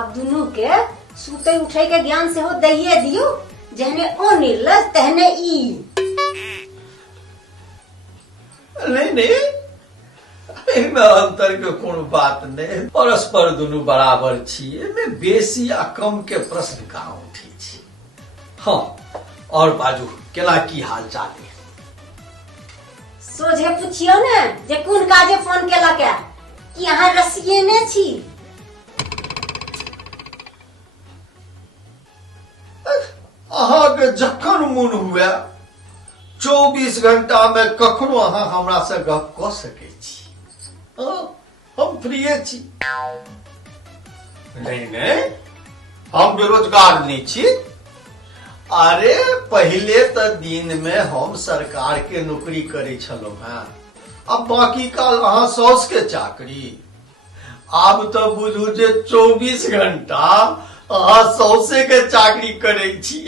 अब दुनू के सुते उठे के ज्ञान से हो दइए दियो, जहने ओ निर्लज तहने ई। नहीं एहिमे अंतर के कोनो बात नहीं, परस्पर दुनू बराबर छी, एहिमे बेसी आ कम के प्रश्न कहाँ उठे छी। हाँ और बाजू केना की हाल चाल है? सोझे पूछियो ने जे कोन काजे फोन केला के कि अहाँ रसिये ने छी। अहाँ के जखन मन हुए 24 घंटा में कखनो अहाँ हमरा से गप क सके छी। हम फ्रीए छी। नहीं हम बेरोजगार नहीं छी। अरे पहले तो दिन में हम सरकार के नौकरी करे छलौ हैं, अब बाकी काल अहाँ सौस के चाकरी। आब तो बुझू जे 24 घंटा अहाँ सौसे के चाकरी करे छी।